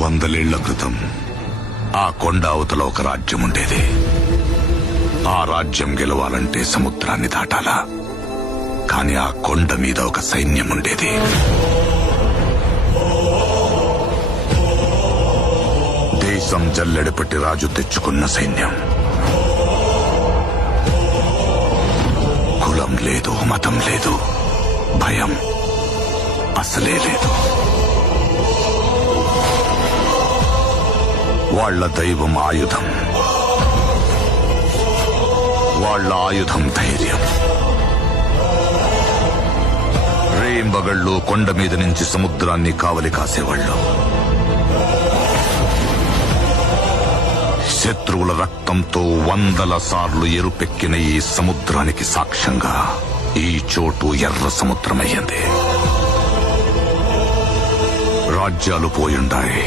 వందలేళ్ల క్రితం ఆ కొండ అవతల ఒక రాజ్యం ఉండేది. ఆ రాజ్యం గెలవాలంటే సముద్రాన్ని దాటాలా. కాని ఆ కొండ మీద ఒక సైన్యం ఉండేది. దేశం జల్లెడపట్టి రాజు తెచ్చుకున్న సైన్యం. కులం లేదు, మతం లేదు, భయం అసలే లేదు. వాళ్ల దైవం ఆయుధం, వాళ్ల ఆయుధం ధైర్యం. రేంబగళ్ళు కొండ మీద నుంచి సముద్రాన్ని కావలి కాసేవాళ్లు. శత్రువుల రక్తంతో 100 సార్లు ఎరుపెక్కిన ఈ సముద్రానికి సాక్ష్యంగా ఈ చోటు ఎర్ర సముద్రమయ్యింది. రాజ్యాలు పోయుండాయి,